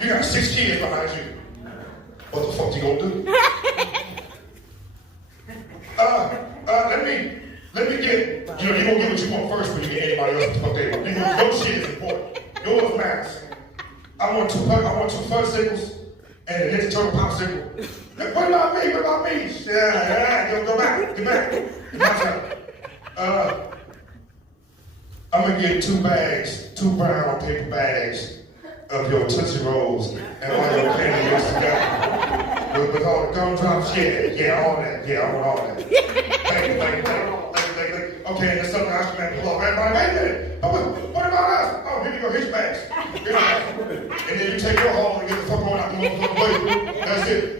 You got 6 kids behind you. What the fuck you gonna do? Let me get, you gonna get what you want first when you get anybody else to fuck they want. Your shit is important. Yours matters. I want two fudge sickles and a Ninja Turtle popsicle. What about me? What about me? Yeah, go back. Get back. It's my turn. I'm gonna get 2 brown paper bags of your Tootsie Rolls and all your candy mixed together. With all the gumdrops, yeah, all that. Yeah, I want all that. Thank you. Okay, there's something else you can pull off. Everybody, wait a minute. What about us? Oh, here you go, hitch bags. And then you take your haul and get the fuck on out the motherfucking way. That's it.